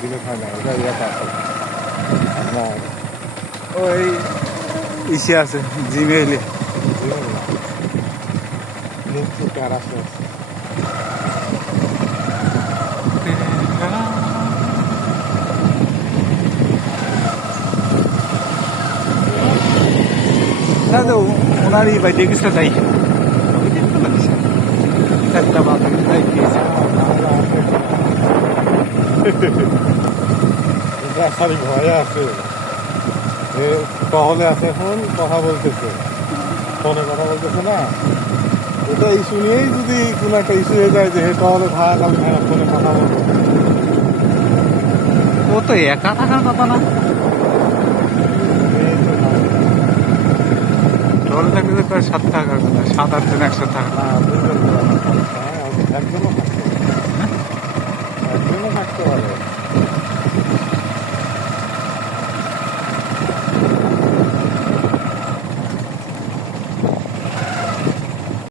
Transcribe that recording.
দিলে হয় না, এটা ইয়াতে আছে আপনার ওই ইসে আছে জিমেইলে। ফেসবুকে আর আছে। না তো ওনারই বাইরে গেছে তাই ওই দিন তো লাগছে একটা বাতাস তাই গিয়েছে। খালি ভয়ে আছে, টহলে আছে, এখন কথা বলতেছে, ফোনে কথা বলতেছে না, এটা ইস্যু নিয়েই যদি কোনো একটা ইস্যু হয়ে যায় যে টহলে থাকাকালীন ফোনে কথা বলবো। ও তো একা থাকার কথা না, টলে থাকলে তো প্রায় 7 থাকার কথা, 7-8 জন একসাথে থাকা। না, দুজন একজনও থাকতে পারে, একজনও থাকতে পারে।